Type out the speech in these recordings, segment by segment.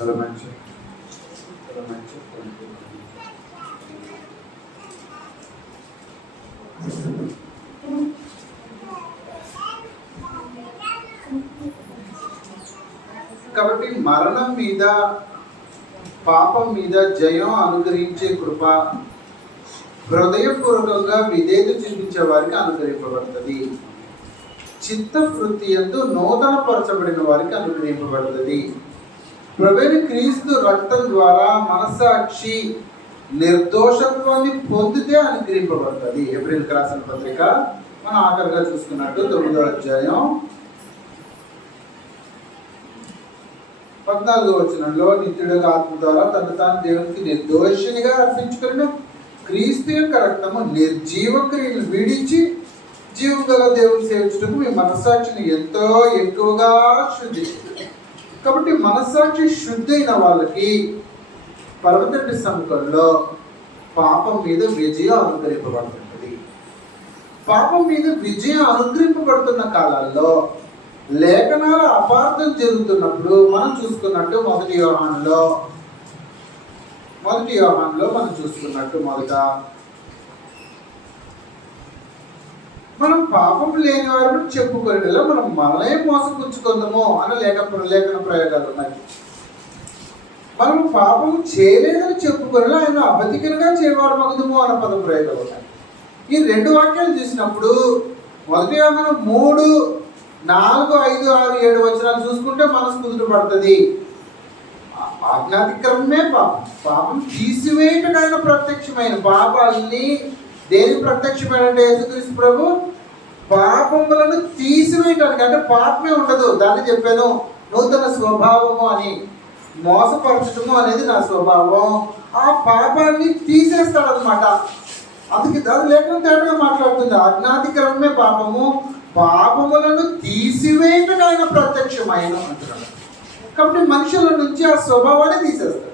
చాలా మంచి కాబట్టి మరణం మీద పాపం మీద జయం అనుగ్రహించే కృప హృదయపూర్వకంగా విధేయత చూపించే వారికి అనుగ్రహింపబడుతుంది. చిత్తవృత్తి యందు నూతన పరచబడిన వారికి అనుగ్రహింపబడుతుంది. ప్రభువైన క్రీస్తు రక్తం ద్వారా మనస్సాక్షి నిర్దోషత్వాన్ని పొందితే అనుగ్రహింపబడుతుంది. ఏప్రిల్కి రాసిన పత్రిక మనం ఆఖరిగా చూసుకున్నట్టు 9వ అధ్యాయం 14వ వచనంలో నిత్యుడుగా ఆత్మ ద్వారా తను తాను దేవునికి నిర్దోషినిగా అర్పించుకున్న క్రీస్తు యొక్క రక్తము నిర్జీవ క్రియలు వీడించి జీవం గల దేవుని సేవించడానికి మీ మనస్సాక్షిని ఎంతో ఎక్కువగా శుద్ధి. కాబట్టి మనస్సాక్షి శుద్ధి అయిన వాళ్ళకి పరమతండ్రి సముఖంలో పాపం మీద విజయం అనుగ్రహింపబడుతుంది. పాపం మీద విజయం అనుగ్రహింపబడుతున్న కాలాల్లో లేఖనాల అపార్థం జరుగుతున్నప్పుడు మనం చూసుకున్నట్టు మొదటి యోహానులో మనం చూసుకున్నట్టు మనం పాపం లేని వారిని చెప్పుకునేలా మనం మనమే మోసపుచ్చుకుందాము అని లేఖన ప్రయోగాలు ఉన్నాయి. మనం పాపం చేయలేదని చెప్పుకునేలా ఆయన అబద్ధికంగా చేయవారు మగుదము అన్న పద ప్రయోగాలు ఉన్నాయి. ఈ రెండు వాక్యాలు చూసినప్పుడు మొదటి యోహాను 3, 4, 5, 6, 7 వచనాలు చూసుకుంటే మనసు కుదుటపడుతుంది. ఆజ్ఞాతిక్రమమే పాపం తీసివేయటకైనా ప్రత్యక్షమైన పాపాలని దేని ప్రత్యక్షమైన అంటే యేసుక్రీస్తు ప్రభు పాపములను తీసివేయటానికి, అంటే పాపమే ఉండదు. దాన్ని చెప్పాను, నూతన స్వభావము అని. మోసపరచటము అనేది నా స్వభావం. ఆ పాపాన్ని తీసేస్తాడనమాట. అందుకే దాని లేఖనం తేటగా మాట్లాడుతుంది. ఆజ్ఞాతిక్రమమే పాపము, పాపములను తీసివేయటకైనా ప్రత్యక్షమైన అంటున్నాడు. కాబట్టి మనుషుల నుంచి ఆ స్వభావాన్ని తీసేస్తాడు.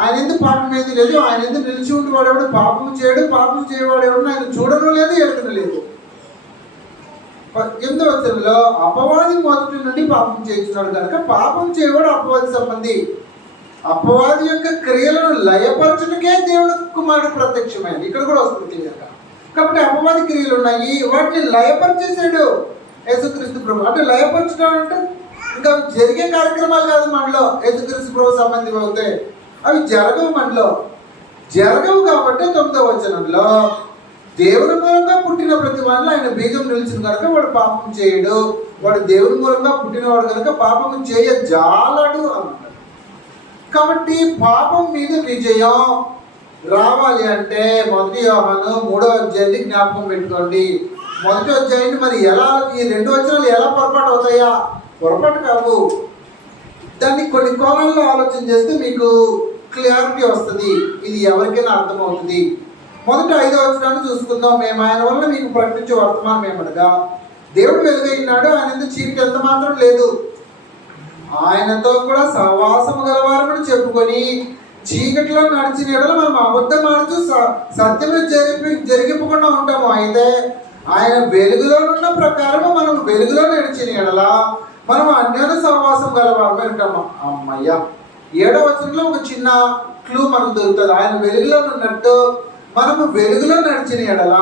ఆయన ఎందుకు పాపం ఏది లేదు, ఆయన ఎందుకు నిలిచి ఉండేవాడేవాడు పాపం చేయడు, పాపం చేయవాడేవాడు ఆయన చూడడం లేదు, ఎడగడం లేదు. 8వ వచనంలో అపవాది మొదటి నుండి పాపం చేస్తున్నాడు కనుక పాపం చేయవాడు అపవాది సంబంధి. అపవాది యొక్క క్రియలను లయపరచుటకే దేవుడు కుమారుడు ప్రత్యక్షమైంది. ఇక్కడ కూడా వస్తుంది క్లియర్గా. కాబట్టి అపవాది క్రియలు ఉన్నాయి, వాటిని లయపరిచేసాడు యేసుక్రీస్తు ప్రభు. అంటే లయపరచడం అంటే ఇంకా అవి జరిగే కార్యక్రమాలు కాదు మనలో. యేసుక్రీస్తు ప్రభు సంబంధం అవుతాయి, అవి జరగవు మనలో. జరగవు కాబట్టి 9వ వచనంలో దేవుని మూలంగా పుట్టిన ప్రతి వాడిలో ఆయన బీజం నిలిచిన కనుక వాడు పాపం చేయడు, వాడు దేవుని మూలంగా పుట్టినవాడు కనుక పాపం చేయజాలడు అన్నాడు. కాబట్టి పాపం మీద విజయం రావాలి అంటే మొదటి యోహాను 3వ అధ్యాయాన్ని జ్ఞాపకం పెట్టుకోండి. మొదటి అధ్యాయాన్ని మరి ఎలా, ఈ 2 వచనాలు ఎలా పొరపాటు అవుతాయా? పొరపాటు కావు. దాన్ని కొన్ని కోణాల్లో ఆలోచన చేస్తే మీకు క్లారిటీ వస్తుంది. ఇది ఎవరికైనా అర్థమవుతుంది. మొదట 5వ వచనాన్ని చూసుకుందాం. మేము ఆయన వల్ల మీకు ప్రకటించే వర్తమానం ఏమనగా దేవుడు వెలుగైనాడు, ఆయన ఎందుకు చీకటి ఎంత మాత్రం లేదు. ఆయనతో కూడా సహవాసము గలవారమని చెప్పుకొని చీకటిలో నడిచిన ఎడల మనం అబద్ధం ఆడుతూ సత్యము జరిగిపోకుండా ఉంటాము. అయితే ఆయన వెలుగులో ఉన్న ప్రకారము మనం వెలుగులో నడిచిన ఎడల మనం అన్యోన్య సహవాసం గలవారమై ఉంటాము. అమ్మయ్య 7వ వచనంలో ఒక చిన్న క్లూ మనకు దొరుకుతుంది. ఆయన వెలుగులో ఉన్నట్టు మనము వెలుగులో నడిచిన ఎడల,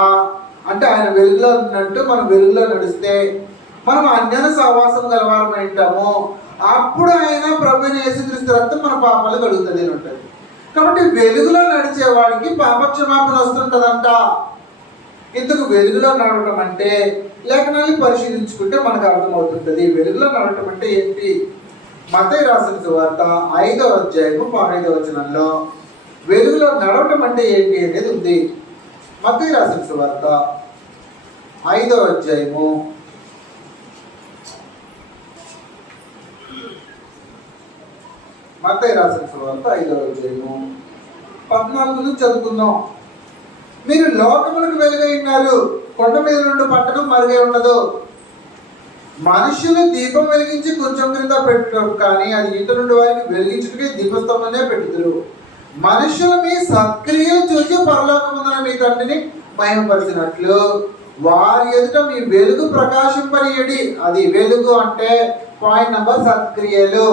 అంటే ఆయన వెలుగులో ఉన్నట్టు మనం వెలుగులో నడిస్తే మనం అన్యోన్య సహవాసం గలవారమై ఉంటాము. అప్పుడు ఆయన ప్రభువైన యేసుక్రీస్తు రక్తం మన పాపాలు కడుగుతుంది అని ఉంటుంది. కాబట్టి వెలుగులో నడిచేవాడికి పాపక్షమాపణ వస్తుంటుందంట. ఇందుకు వెలుగులో నడవటం అంటే లేఖనాన్ని పరిశీలించుకుంటే మనకు అర్థమవుతుంటుంది. వెలుగులో నడవటం అంటే ఏంటి? మత్తయి రాసిన సువార్త 5వ అధ్యాయము 15వ వచనంలో వెలుగులో నడవటం అంటే ఏంటి అనేది ఉంది. మత్తయి రాసిన సువార్త 5వ అధ్యాయము 5వ అధ్యాయము 14 నుంచి చదువుకుందాం. మీరు లోకములకు వెలుగై ఉన్నారు, కొండ మీద నుండి పట్టణం మరుగై ఉండదు. మనుషులు దీపం వెలిగించి కొంచెం క్రింద పెట్టుతారు, కానీ అది ఇంటి నుండి వారికి వెలిగించుటకే దీపస్తంభంలోనే పెట్టుదురు. మనుషులు మీ సత్క్రియలు చూసి పరలోకమున మీ తండ్రిని మహిమపరిచినట్లు వారి ఎదుట మీ వెలుగు ప్రకాశింపనీయుడి. అది వెలుగు అంటే పాయింట్ నెంబర్ సత్క్రియలు.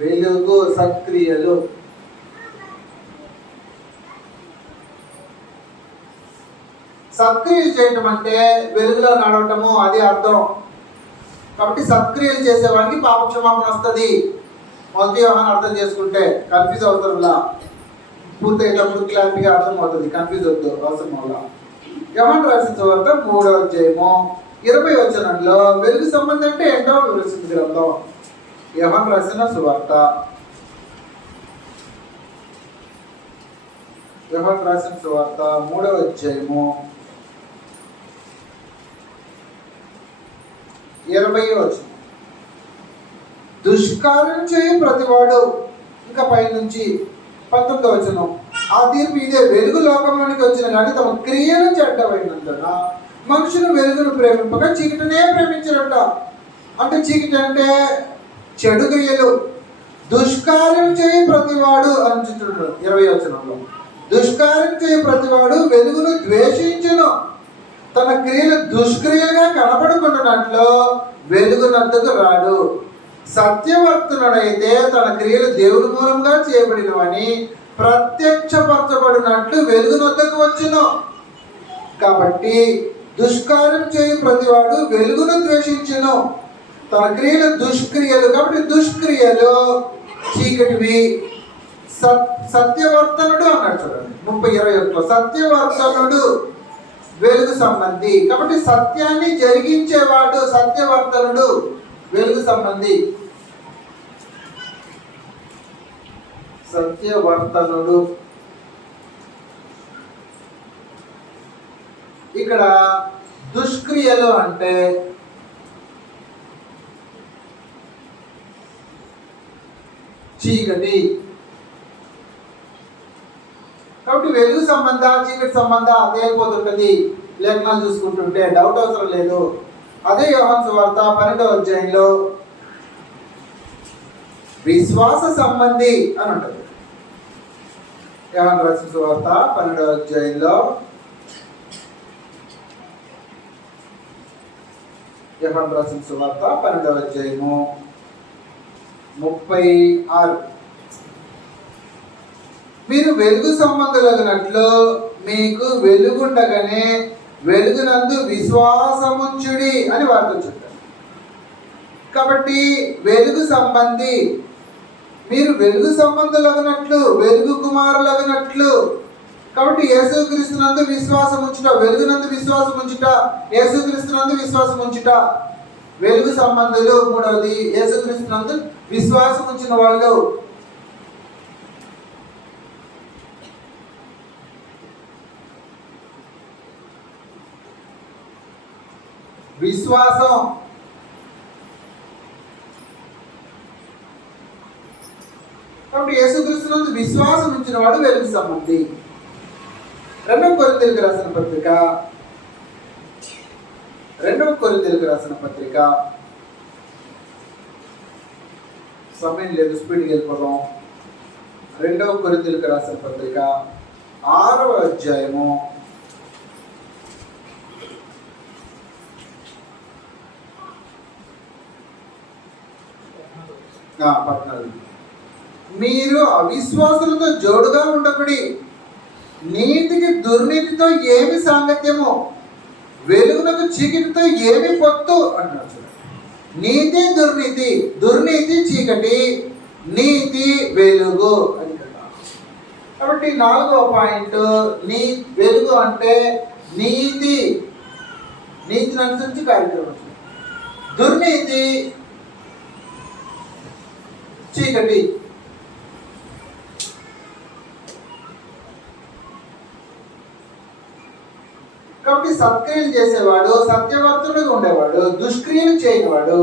వెలుగు సత్క్రియలు. సత్క్రియలు చేయటం అంటే వెలుగులో నడవటము, అది అర్థం. కాబట్టి సత్క్రియలు చేసేవాడికి పాప క్షమాపణ వస్తుంది. మొదటి యోహాను అర్థం చేసుకుంటే కన్ఫ్యూజ్ అవుతుందా, పూర్తయ్యేటప్పుడు క్లారిటీగా అర్థం అవుతుంది, కన్ఫ్యూజ్ అవుతుంది అవసరం వల్ల. యోహాను రాసిన సువార్త 3వ అధ్యాయము 20వ వచనంలో వెలుగు సంబంధం అంటే ఏంటో వివరిస్తుంది గ్రంథం. యోహాను రాసిన సువార్త 3వ అధ్యాయము 20వ వచనం. దుష్కార్యం చేయ ప్రతివాడు, ఇంకా పై నుంచి 19వ వచనం, ఆ తీర్పు ఇదే, వెలుగు లోకంలోనికి వచ్చిన కానీ తమ క్రియలు చెడ్డమైనందున మనుషులు వెలుగును ప్రేమింపక చీకటినే ప్రేమించారట. అంటే చీకటి అంటే చెడు క్రియలు. దుష్కార్యం చేయ ప్రతివాడు అని చెప్తున్నాడు 20వ వచనంలో. దుష్కార్యం చేయ ప్రతివాడు వెలుగును ద్వేషించును, తన క్రియలు దుష్క్రియలుగా కనపడుకుంటున్నట్లు వెలుగునద్దకు రాడు. సత్యవర్తనుడైతే తన క్రియలు దేవుని మూలంగా చేయబడినవని ప్రత్యక్షపరచబడినట్లు వెలుగునద్దకు వచ్చును. కాబట్టి దుష్కార్యం చేయు ప్రతివాడు వెలుగును ద్వేషించును, తన క్రియలు దుష్క్రియలు. కాబట్టి దుష్క్రియలు చీకటివి. సత్యవర్తనుడు అన్నాడు చూడండి 30:21. సత్యవర్తనుడు వెలుగు సంబంధి. కాబట్టి సత్యాన్ని జరిగించేవాడు సత్యవర్తనుడు, వెలుగు సంబంధి. సత్యవర్తనుడు. ఇక్కడ దుష్క్రియలు అంటే చీకటి. కాబట్టి వెలుగు సంబంధ చీకటి సంబంధ తేలిపోతుంటది లేఖనాలు చూసుకుంటుంటే, డౌట్ అవసరం లేదు. అదే యోహాను సువార్త 12వ అధ్యాయంలో విశ్వాస సంబంధి అని ఉంటుంది. యోహాను రాసిన సువార్త 12వ అధ్యాయంలో యోహాను రాసిన సువార్త 12వ అధ్యాయము 36. మీరు వెలుగు సంబంధులగినట్లు మీకు వెలుగుండగానే వెలుగునందు విశ్వాసముంచుడి అని వార్త చెప్పారు. కాబట్టి వెలుగు సంబంధి, మీరు వెలుగు సంబంధులగినట్లు, వెలుగు కుమారులగినట్లు. కాబట్టి యేసుక్రీస్తునందు విశ్వాసం ఉంచుట, వెలుగునందు విశ్వాసం ఉంచుట, యేసుక్రీస్తునందు విశ్వాసం ఉంచుట. వెలుగు సంబంధులు. మూడవది యేసుక్రీస్తునందు విశ్వాసం ఉంచిన వాళ్ళు. విశ్వాసం. కాబట్టి యేసుక్రీస్తునందు విశ్వాసం ఉంచిన వాడు వెలుగు సంబంధి. 2వ కొరింథీయులకు రాసిన పత్రిక 2వ కొరింథీయులకు రాసిన పత్రిక, సమయం లేదు స్పీడ్కి వెళ్ళిపోదాం. 2వ కొరింథీయులకు రాసిన పత్రిక 6వ అధ్యాయము 14. మీరు అవిశ్వాసులతో జోడుగా ఉండకుడి, నీతికి దుర్నీతితో ఏమి సాంగత్యము, వెలుగునకు చీకటితో ఏమి పొత్తు అంటున్నారు. నీతి దుర్నీతి, దుర్నీతి చీకటి, నీతి వెలుగు అని. కాబట్టి 4వ పాయింట్, వెలుగు అంటే నీతి, నీతిని అనుసరించి కార్యక్రమం. దుర్నీతి చీకటి. కాబట్టి సత్క్రియలు చేసేవాడు సత్యవర్తుడుగా ఉండేవాడు, దుష్క్రియలు చేయనివాడు,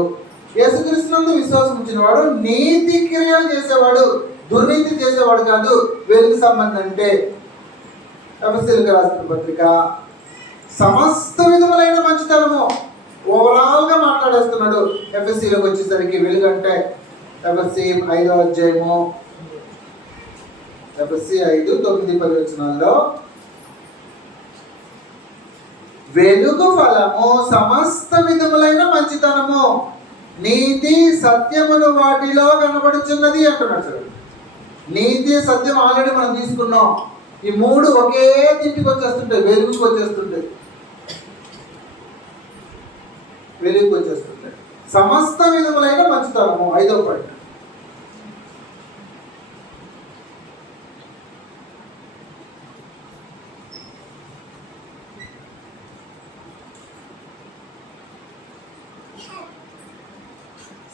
యేసుక్రీస్తునందు విశ్వాసం ఉంచినవాడు, నీతి క్రియలు చేసేవాడు, దుర్నీతి చేసేవాడు కాదు. వెలుగు సంబంధం అంటే ఎఫెసీయులకు రాసిన పత్రిక సమస్త విధములైన మంచితనము ఓవరాల్గా మాట్లాడేస్తున్నాడు. ఎఫెసీయులకు వచ్చేసరికి వెలుగు అంటే ఎఫెసీ 5వ అధ్యాయము ఎఫెసీ 5:9-10 వచనాల్లో వెలుగు ఫలము సమస్త విధములైన మంచితనము. నీతి సత్యమును వాటిలో కనబడుచున్నది అంటున్నాడు చూడండి. నీతి సత్యం ఆల్రెడీ మనం తీసుకున్నాం. ఈ మూడు ఒకే తింటికి వచ్చేస్తుంటాయి, వెలుగుకి వచ్చేస్తుంటాయి, వెలుగుకి వచ్చేస్తుంటాయి. సమస్త విధములైన మంచితనము 5వ పాయింట్.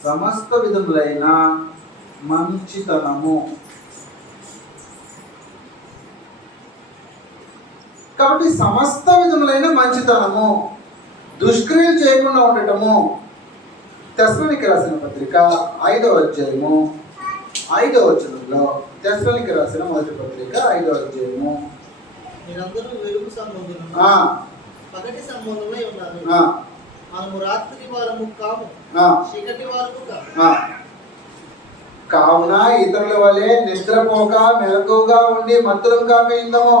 సమస్త విధములైన మంచితనము. కాబట్టి సమస్త విధములైన మంచితనము, దుష్క్రియలు చేయకుండా ఉండటము. తెస్సలోనికీ రాసిన పత్రిక 5వ అధ్యాయము 5వ వచనంలో, తెస్సలోనికీ రాసిన మొదటి పత్రిక 5వ అధ్యాయము, మీరందరూ వెలుగు సంబంధులు, పగటి సంబంధులై ఉన్నారు. మనము రాత్రి వారము కాము, చీకటి వారము కాము. కావున ఇతరుల వలె నిద్రపోక మెలకువగా ఉండి మత్తులం కాకయిందము.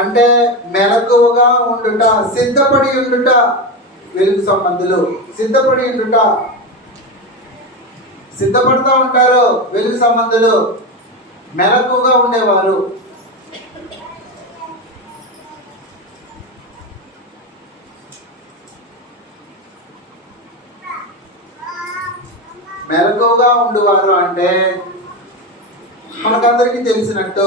అంటే మెలకువగా ఉండుట, సిద్ధపడి ఉండుట. వెలుగు సంబంధులు సిద్ధపడి ఉండుట, సిద్ధపడుతూ ఉంటారు. వెలుగు సంబంధులు మెలకువగా ఉండేవారు. మెలకువగా ఉండేవారు అంటే మనకందరికీ తెలిసినట్టు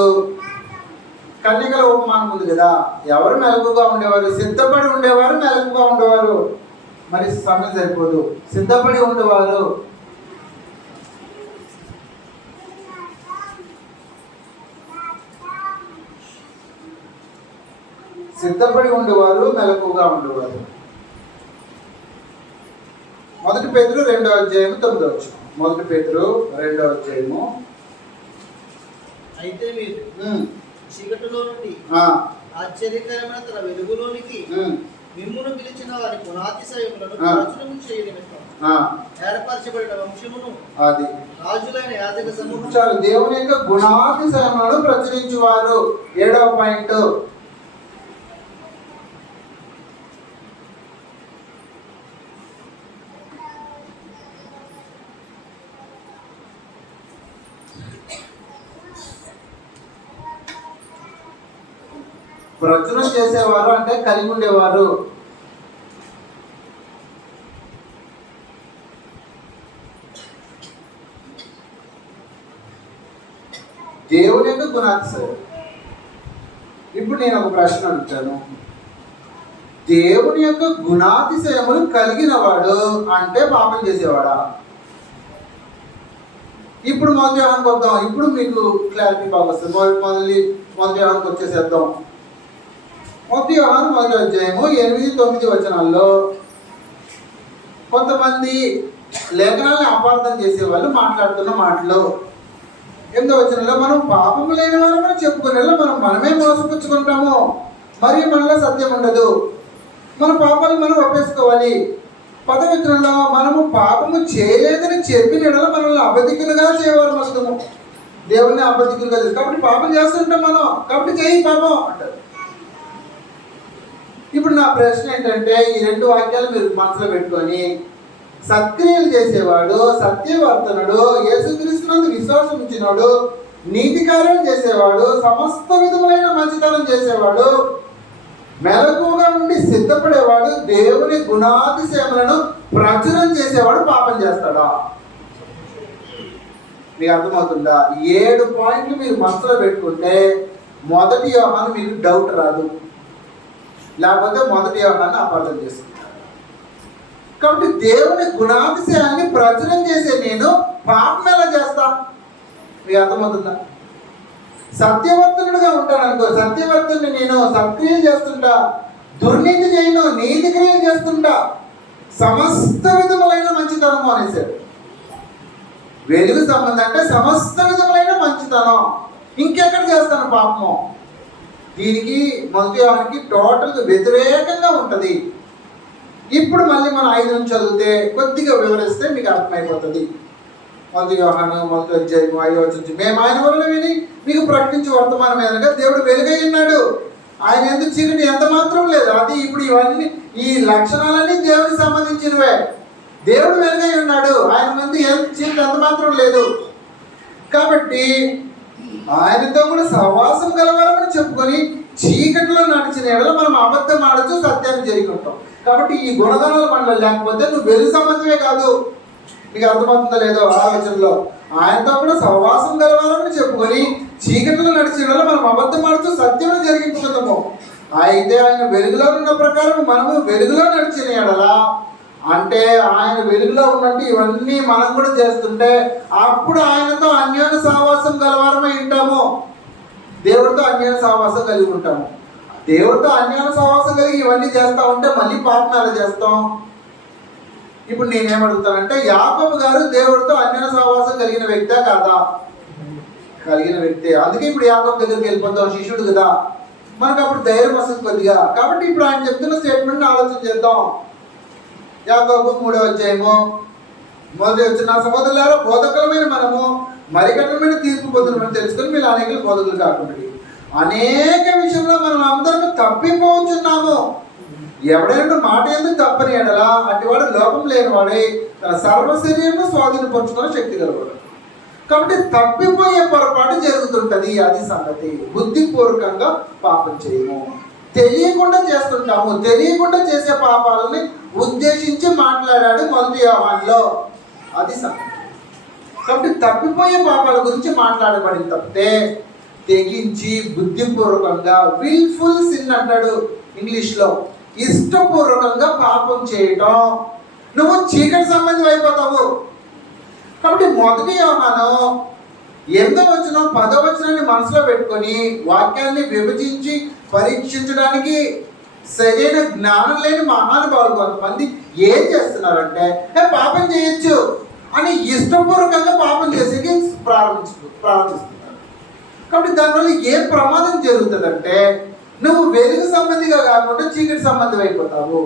కన్యకల ఉపమానం ఉంది కదా. ఎవరు మెలకువగా ఉండేవారు? సిద్ధపడి ఉండేవారు, మెలకువగా ఉండేవారు. మరి సమయం సరిపోదు. సిద్ధపడి ఉండేవారు. సిద్ధపడి ఉండేవారు, మెలకువగా ఉండేవారు. 1 పేతురు 2వ అధ్యాయము 9వ వచనం. 1 పేతురు 2వ అధ్యాయము. అయితే మీరు చీకటిలో నుండి ఆశ్చర్యకరమైన తన వెలుగులోనికి మిమ్మును పిలిచిన వారి గుణాతిశయములను ప్రచురము చేయ నిమిత్తం ఏర్పరచబడిన వంశమును, అది రాజులైన యాజక సమూహం. చాలు, దేవుని యొక్క గుణాతిశయములను ప్రచురించువారు. 7వ పాయింట్. ప్రచురణ చేసేవారు అంటే కలిగి ఉండేవారు. దేవుని యొక్క గుణాతిశయం. ఇప్పుడు నేను ఒక ప్రశ్న అడుగుతాను. దేవుని యొక్క గుణాతిశయములు కలిగిన వాడు అంటే పాపం చేసేవాడా? ఇప్పుడు మొదటి యోహానుకి వద్దాం. ఇప్పుడు మీకు క్లారిటీ బాగా వస్తుంది. మొదటి యోహానుకి వచ్చేసేద్దాం. మొదటి యోహాను 1వ అధ్యాయము 8-9 వచనాల్లో కొంతమంది లేఖనాలను అపార్థం చేసేవాళ్ళు మాట్లాడుతున్న మాటలు. 8వ వచనంలో, మనం పాపము లేని వారమని చెప్పుకునే మనమే మోసపుచ్చుకుంటాము, మరియు మనలో సత్యం ఉండదు. మన పాపాలు మనం ఒప్పేసుకోవాలి. 10వ వచనంలో, మనము పాపము చేయలేదని చెప్పిన యెడల మనల్ని అబద్ధికులుగా చేయవారు మస్తము. దేవుని అబద్ధికులుగా చేస్తారు. కాబట్టి పాపం చేస్తుంటాం మనం, కాబట్టి చేయి పాపం అంటారు. ఇప్పుడు నా ప్రశ్న ఏంటంటే, ఈ 2 వాక్యాలు మీరు మనసులో పెట్టుకొని, సత్క్రియలు చేసేవాడు, సత్యవర్తనుడు, యేసుక్రీస్తునందు విశ్వాసం ఉంచినవాడు, నీతి కార్యం చేసేవాడు, సమస్త విధములైన మంచితనం చేసేవాడు, మెలకువగా ఉండి సిద్ధపడేవాడు, దేవుని గుణాతిశయములను ప్రచురం చేసేవాడు పాపం చేస్తాడా? మీకు అర్థమవుతుందా? 7 పాయింట్లు మీరు మనసులో పెట్టుకుంటే మొదటి యోహాను మీకు డౌట్ రాదు. లేకపోతే మొదటి యోహాన్ని అపార్థం చేసుకుంటారు. కాబట్టి దేవుని గుణాతిశయాన్ని ప్రచురం చేసే నేను పాపం ఎలా చేస్తా? మీకు అర్థమవుతుందా? సత్యవర్తనుడుగా ఉంటాను అనుకో, సత్యవర్తనుడు నేను సత్క్రియలు చేస్తుంటా, దుర్నీతి చేయను, నీతి క్రియలు చేస్తుంటా, సమస్త విధములైన మంచితనము అనేసాడు. వెలుగు సంబంధం అంటే సమస్త విధములైన మంచితనం. ఇంకెక్కడ చేస్తాను పాపము? దీనికి మొదటి యోహానుకి టోటల్గా వ్యతిరేకంగా ఉంటుంది. ఇప్పుడు మళ్ళీ మనం 5 నుంచి చదివితే కొద్దిగా వివరిస్తే మీకు అర్థమైపోతుంది. మొదటి యోహాను 1వ అధ్యాయము 5వ వచనం, మేము ఆయన వలన విని మీకు ప్రకటించే వర్తమానం ఏదనగా దేవుడు వెలుగై ఉన్నాడు, ఆయన ఎందుకు చీకటి ఎంత మాత్రం లేదు. అది ఇప్పుడు ఇవన్నీ ఈ లక్షణాలన్నీ దేవునికి సంబంధించినవే. దేవుడు వెలుగై ఉన్నాడు, ఆయన ముందు చీకటి ఎంత మాత్రం లేదు. కాబట్టి ఆయనతో కూడా సహవాసం గలవారని చెప్పుకొని చీకటిలో నడిచిన ఎడల మనం అబద్ధం ఆడుతూ సత్యాన్ని జరిగి ఉంటాం. కాబట్టి ఈ గుణగణాలు మనలో లేకపోతే నువ్వు వెలుగు సంబంధమే కాదు. మీకు అర్థమవుతుందో లేదో ఆలోచనలో, ఆయనతో కూడా సహవాసం గలవారని చెప్పుకొని చీకటిలో నడిచిన ఎడల మనం అబద్ధం ఆడుతూ సత్యం జరిగించుకుందాము. అయితే ఆయన వెలుగులో ఉన్న ప్రకారం మనము వెలుగులో నడిచిన ఎడల, అంటే ఆయన వెలుగులో ఉన్నట్టు ఇవన్నీ మనం కూడా చేస్తుంటే అప్పుడు ఆయనతో అన్యోన్య సహవాసం గలవారమై ఉంటాము. దేవుడితో అన్యోన్య సహవాసం కలిగి ఉంటాము. దేవుడితో అన్యోన్య సహవాసం కలిగి ఇవన్నీ చేస్తా ఉంటే మళ్ళీ పాపం ఎలా చేస్తాం? ఇప్పుడు నేనేమడుగుతానంటే, యాకోబు గారు దేవుడితో అన్యోన్య సహవాసం కలిగిన వ్యక్తే కాదా? కలిగిన వ్యక్తే. అందుకే ఇప్పుడు యాకోబు దగ్గరికి వెళ్ళిపోతాం, శిష్యుడు కదా, మనకు అప్పుడు ధైర్యం వస్తుంది కొద్దిగా. కాబట్టి ఇప్పుడు ఆయన చెప్తున్న స్టేట్మెంట్ ఆలోచన చేద్దాం. యాకోబు 3వ అధ్యాయము మొదటి వచ్చిన, సహోదరులారా, బోధకులమైన మనము మరి కఠినమైన తీర్పు పొందుతామని తెలుసుకొని మీరు అనేక బోధకులు కాకుండా అనేక విషయంలో మనం అందరం తప్పిపోతున్నాము. ఎవడైనా మాట ఎందుకు తప్పని ఎడలా అటువాడు లోపం లేనివాడే తన సర్వ శరీరంలో స్వాధీనపరుచుకున్న శక్తి గలవాడు. కాబట్టి తప్పిపోయే పొరపాటు జరుగుతుంటది, అది సంగతి. బుద్ధిపూర్వకంగా పాపం చేయము, తెలియకుండా చేస్తుంటాము. తెలియకుండా చేసే పాపాలని ఉద్దేశించి మాట్లాడాడు మొదటి యోహానులో, అది సంగతి. కాబట్టి తప్పిపోయే పాపాల గురించి మాట్లాడబడింది తప్పితే తెగించి బుద్ధిపూర్వకంగా, విల్ఫుల్ సిన్ అంటాడు ఇంగ్లీష్లో, ఇష్టపూర్వకంగా పాపం చేయటం, నువ్వు చీకటి సంబంధం అయిపోతావు. కాబట్టి మొదటి యోహాను 8వ వచనం 10వ వచనాన్ని మనసులో పెట్టుకొని వాక్యాన్ని విభజించి పరీక్షించడానికి సరైన జ్ఞానం లేని మహానుభావులు కొంతమంది ఏం చేస్తున్నారంటే, పాపం చేయొచ్చు అని ఇష్టపూర్వకంగా పాపం చేసేది ప్రారంభిస్తున్నారు. కాబట్టి దానివల్ల ఏ ప్రమాదం జరుగుతుందంటే, నువ్వు వెలుగు సంబంధిగా కాకుండా చీకటి సంబంధం అయిపోతావు.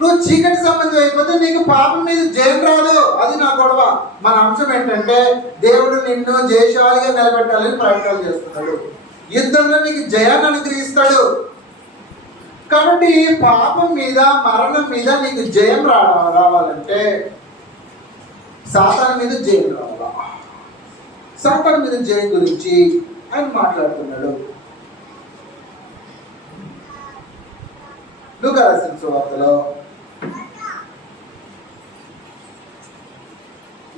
నువ్వు చీకటి సంబంధం అయిపోతే నీకు పాపం మీద జయం రాదు. అది నా గొడవ. మన అంశం ఏంటంటే, దేవుడు నిన్ను జయశాలిగా నిలబెట్టాలని ప్రయత్నాలు చేస్తున్నాడు. యుద్ధంలో నీకు జయాన్ని అనుగ్రహిస్తాడు. కాబట్టి పాపం మీద, మరణం మీద నీకు జయం రావాలంటే సాతాను మీద జయం రావాలా. సాతాను మీద జయం గురించి ఆయన మాట్లాడుతున్నాడు. లూకా రాసిన సువార్తలో,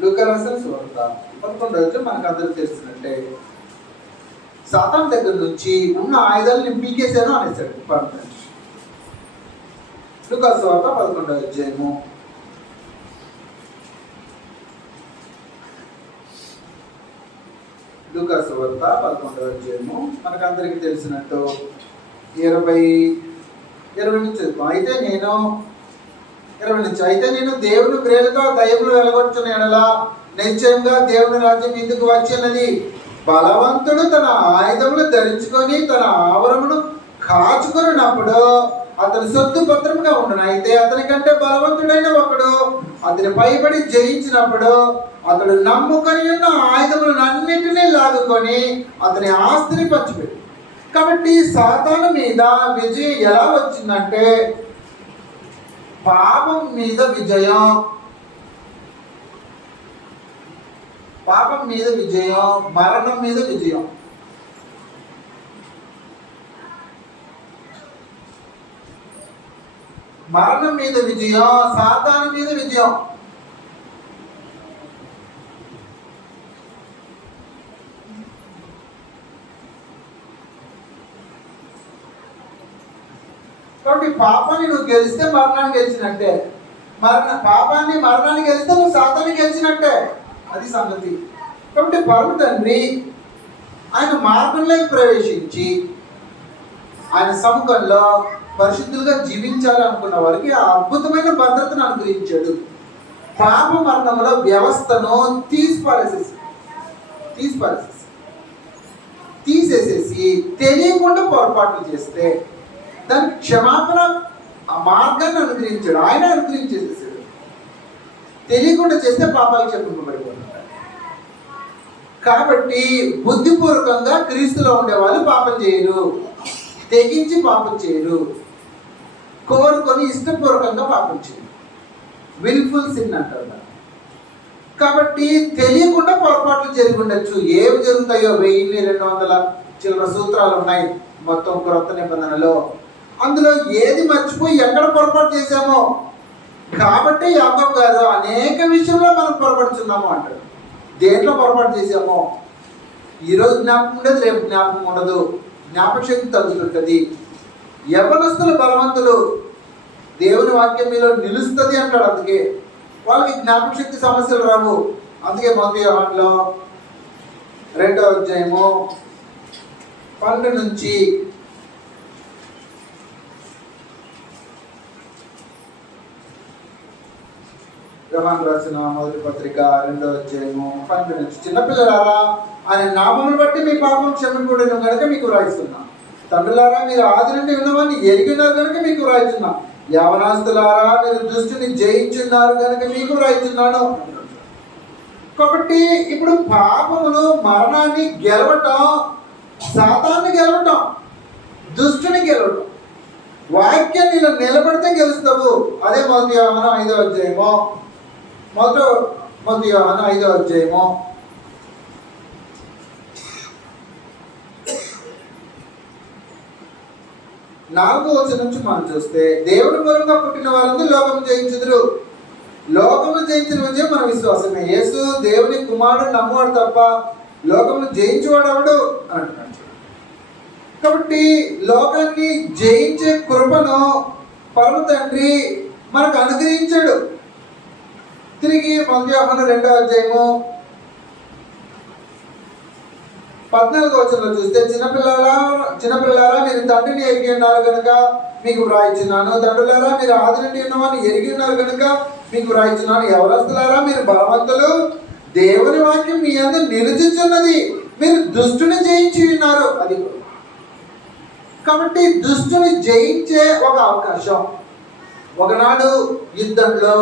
లూకా రాసిన సువార్త 11వ మనకు అందరూ తెలుస్తున్నట్టే, సాతాను దగ్గర నుంచి ఉన్న ఆయుధాలు నేను పీకేశాను అనేసాడు పర్మనెంట్. లూకా సువార్త 11వ అధ్యాయము లూకా సువార్త 11వ అధ్యాయము మనకు అందరికీ తెలిసినట్టు 20 నుంచి చదువుతాం. అయితే నేను దేవుని ప్రేమతో దయ్యములు వెలగొట్టుచున్న ఎడల నిశ్చయంగా దేవుని రాజ్యం ఇందుకు వచ్చినది. బలవంతుడు తన ఆయుధములు ధరించుకొని తన ఆవరమును కాచుకున్నప్పుడు అతను సొత్తు భద్రముగా ఉండును. అయితే అతని కంటే బలవంతుడైన ఒకడు అతని పైబడి జయించినప్పుడు అతడు నమ్ముకొని ఉన్న ఆయుధములను అన్నింటినీ లాగుకొని అతని ఆస్తిని పంచిపెట్టు. కాబట్టి సాతాను మీద విజయం ఎలా వచ్చిందంటే, పాపం మీద విజయం, మరణం మీద విజయం. మరణం మీద విజయం, సాతాను మీద విజయం. కాబట్టి పాపాన్ని నువ్వు గెలిస్తే మరణాన్ని గెలిచినట్టే, మరణాన్ని గెలిస్తే నువ్వు సాతాన్ని గెలిచినట్టే, అది సంగతి. కాబట్టి పరమ తండ్రి ఆయన మార్గంలోకి ప్రవేశించి ఆయన సముఖంలో పరిశుద్ధులుగా జీవించాలి అనుకున్న వారికి ఆ అద్భుతమైన భద్రతను అనుగ్రహించాడు. పాప మరణంలో వ్యవస్థను తీసేసేసి తెలియకుండా పొరపాట్లు చేస్తే దానికి క్షమాపణ ఆ మార్గాన్ని అనుగ్రహించాడు. ఆయన అనుగ్రహించేసేసాడు. తెలియకుండా చేస్తే పాపాలు క్షమింపబడిపోతారు. కాబట్టి బుద్ధిపూర్వకంగా క్రీస్తులో ఉండేవాళ్ళు పాపం చేయరు, తెగించి పాపం చేయరు, కోరుకొని ఇష్టపూర్వకంగా పాపం చేయరు. విల్ఫుల్ సిన్ అంటారు. కాబట్టి తెలియకుండా పొరపాట్లు జరిగి ఉండొచ్చు. ఏవి జరుగుతాయో 1200 చిల్లర సూత్రాలు ఉన్నాయి మొత్తం క్రొత్త నిబంధనలో. అందులో ఏది మర్చిపోయి ఎక్కడ పొరపాటు చేశామో, కాబట్టి యాకోబు గారు అనేక విషయంలో మనం పొరపడుతున్నాము అంటారు. దేంట్లో పొరపాటు చేశామో ఈరోజు జ్ఞాపకం ఉండదు, రేపు జ్ఞాపకం ఉండదు, జ్ఞాపక శక్తి తగ్గుతుంటుంది. యవనస్తులు బలవంతులు, దేవుని వాక్యం మీలో నిలుస్తుంది అంటాడు. అందుకే వాళ్ళకి జ్ఞాపక శక్తి సమస్యలు రావు. అందుకే మొదటి యోహానులో 2వ అధ్యాయము 12 నుంచి యోహాను రాసిన మొదటి పత్రిక 2వ అధ్యాయము 12 నుంచి, చిన్నపిల్లలారా ఆయన నామమును బట్టి మీ పాపం క్షమింపబడిన కనుక మీకు వ్రాయిస్తున్నా. తండ్రులారా మీరు ఆది నుండి ఉన్నవాన్ని ఎరిగినారు కనుక మీకు వ్రాయిస్తున్నా. యవనస్తులారా మీరు దుష్టుని జయించున్నారు కనుక మీకు వ్రాయిస్తున్నాను. కాబట్టి ఇప్పుడు పాపమును, మరణాన్ని గెలవటం, సాతాన్ని గెలవటం, దుష్టుని గెలవటం. వాక్యాన్ని ఇలా నిలబడితే గెలుస్తావు. అదే మొదటి యోహాను 5వ అధ్యాయము, మొదటి యోహాను 5వ అధ్యాయము 4వ వచనం నుంచి మనం చూస్తే, దేవుని మూలంగా పుట్టిన వారందరూ లోకం జయించుదురు. లోకమును జయించిన విజయం మన విశ్వాసమే. యేసు దేవుని కుమారుడు నమ్మువాడు తప్ప లోకమును జయించేవాడు ఎవడు అంటున్నాడు. కాబట్టి లోకాన్ని జయించే కృపను పరమ తండ్రి మనకు అనుగ్రహించాడు. తిరిగి మొదటి యోహాను 2వ అధ్యాయము 14వ వచనంలో చూస్తే, చిన్నపిల్లారా మీరు తండ్రిని ఎరిగి ఉన్నారు కనుక మీకు వ్రాయిచున్నాను. తండ్రులారా మీరు ఆది నుండి ఉన్నవాన్ని ఎరిగి ఉన్నారు కనుక మీకు వ్రాయిచున్నాను. యవనస్తులారా మీరు బలవంతులు, దేవుని వాక్యం మీ అందరూ నిలుచుచున్నది, మీరు దుష్టుని జయించి ఉన్నారు. అది కాబట్టి దుష్టుని జయించే ఒక అవకాశం. ఒకనాడు యుద్ధంలో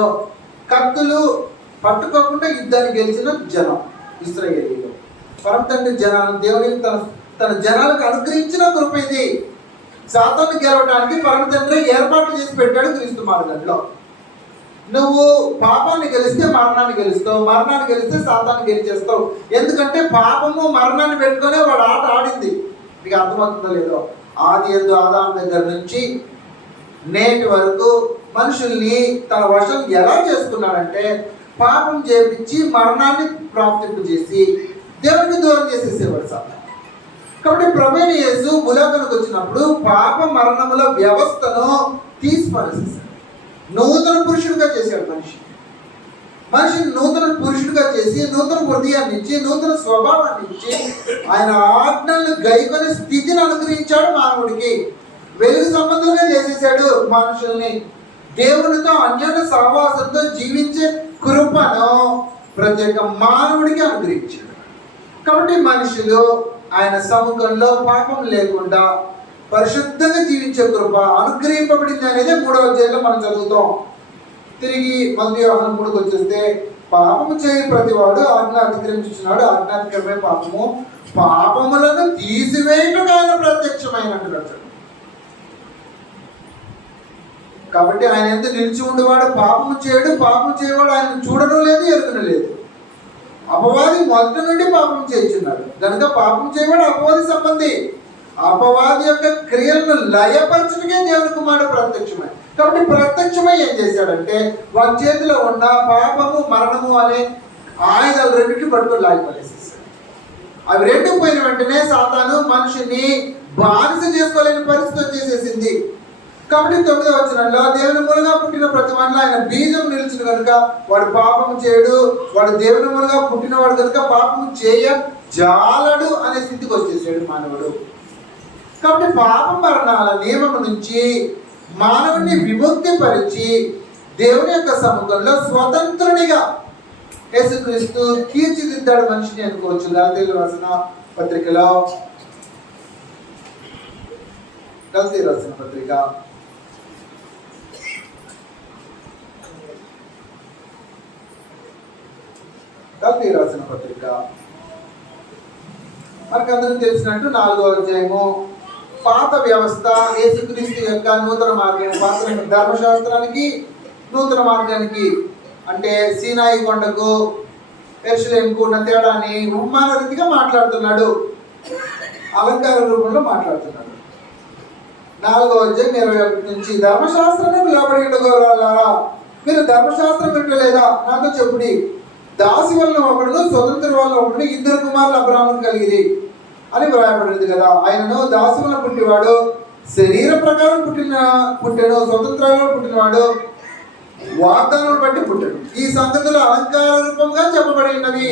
కత్తులు పట్టుకోకుండా యుద్ధాన్ని గెలిచిన జనం ఇశ్రాయేలీయులు. పరమ తండ్రి జనాలు దేవునికి తన జనాలకు అనుగ్రహించిన కృప ఇది. సాతాను గెలవడానికి పరమ తండ్రి ఏర్పాట్లు చేసి పెట్టాడు క్రీస్తు మార్గంలో. నువ్వు పాపాన్ని గెలిస్తే మరణాన్ని గెలుస్తావు, మరణాన్ని గెలిస్తే సాతాన్ని గెలిచేస్తావు. ఎందుకంటే పాపము మరణాన్ని పెట్టుకునే వాడు ఆట ఆడింది. మీకు అర్థమవుతుందో లేదో, ఆది యందు ఆదాము దగ్గర నుంచి నేటి వరకు మనుషుల్ని తన వశం ఎలా చేసుకున్నాడంటే పాపం చేపించి మరణాన్ని ప్రాప్తింపు చేసి దేవుడికి దూరం చేసేసేవాడు సాతాను. కాబట్టి ప్రభువైన యేసు భూలోకానికి వచ్చినప్పుడు పాప మరణముల వ్యవస్థను తీసి పడేసేసాడు. నూతన పురుషుడిగా చేశాడు మనిషిని నూతన పురుషుడిగా చేసి నూతన హృదయాన్ని ఇచ్చి నూతన స్వభావాన్ని ఇచ్చి ఆయన ఆజ్ఞలను గైకొనే స్థితిని అనుగ్రహించాడు మానవుడికి. వెలుగు సంబంధంగా చేసేసాడు మనుషుల్ని. దేవునితో అన్యోన్య సహవాసంతో జీవించే కృపను ప్రతి ఒక్క మానవుడికి అనుగ్రహించాడు. కాబట్టి మనుషులు ఆయన సముఖంలో పాపం లేకుండా పరిశుద్ధంగా జీవించే కృప అనుగ్రహింపబడింది అనేది 3వ అధ్యాయంలో మనం చదువుతాం. తిరిగి మొదటి యోహాను 3కి వచ్చేస్తే, పాపము చేయి ప్రతివాడు ఆజ్ఞ అతిక్రమించున్నాడు, ఆజ్ఞాతిక్రమే పాపము, పాపములను తీసివేయటకు ఆయన ప్రత్యక్షమైనట్టు. కాబట్టి ఆయన ఎంత నిలిచి ఉండేవాడు పాపము చేయడు, పాపం చేయవాడు ఆయన చూడడం లేదు, ఎరుగడం లేదు. అపవాది మొదటి నుండి పాపం చేయించున్నాడు కనుక పాపం చేయవాడు అపవాది సంబంధి. అపవాది యొక్క క్రియలను లయపరచుటకే దేవుని కుమారుడు ప్రత్యక్షమై. కాబట్టి ప్రత్యక్షమై ఏం చేశాడంటే వారి చేతిలో ఉన్న పాపము మరణము అనే ఆయుధాలు రెండింటిని పట్టుకొని లాగిపడేసేసాడు. అవి రెండు పోయిన వెంటనే సాతాను మనిషిని బానిస చేసుకోలేని పరిస్థితి వచ్చేసేసింది. కాబట్టి 9వ వచనంలో దేవుని మూలంగా పుట్టిన ప్రతి వానిలో ఆయన బీజం నిలిచిన కనుక వాడు పాపము చేయడు, వాడు దేవుని మూలంగా పుట్టినవాడు కనుక పాపము చేయ జాలడు అనే స్థితికి వచ్చేసాడు మానవుడు. కాబట్టి పాప మరణాల నియమం నుంచి మానవుని విముక్తి పరిచి దేవుని యొక్క సముఖంలో స్వతంత్రునిగా యేసుక్రీస్తు తీర్చిదిద్దాడు మనిషిని అనుకోవచ్చు. గలతీయులకు రాసిన పత్రిక మనకందరం తెలిసినట్టు 4వ అధ్యాయము పాత వ్యవస్థ యేసుక్రీస్తు యొక్క నూతన మార్గం. పాత ధర్మశాస్త్రానికి నూతన మార్గానికి అంటే సీనాయి కొండకు యెరూషలేముకు ఉన్న తేడాని ఉపమాన రీతిగా మాట్లాడుతున్నాడు, అలంకార రూపంలో మాట్లాడుతున్నాడు. 4వ అధ్యాయం 21 నుంచి, ధర్మశాస్త్రానికి లోబడి ఉండగలరా, మీరు ధర్మశాస్త్రం వింటలేదా, నాతో చెప్పుడి. దాసి వలన ఒకడును స్వతంత్ర వలన ఒకడు 2 కుమారులు అబ్రాహాముకు కలిగిరి అని వ్రాయబడింది కదా. ఆయనను దాసి వలన పుట్టినవాడు శరీర ప్రకారం పుట్టెను, స్వతంత్రంలో పుట్టినవాడు వాగ్దానం బట్టి పుట్టాడు. ఈ సంగతులు అలంకార రూపంగా చెప్పబడి ఉన్నవి.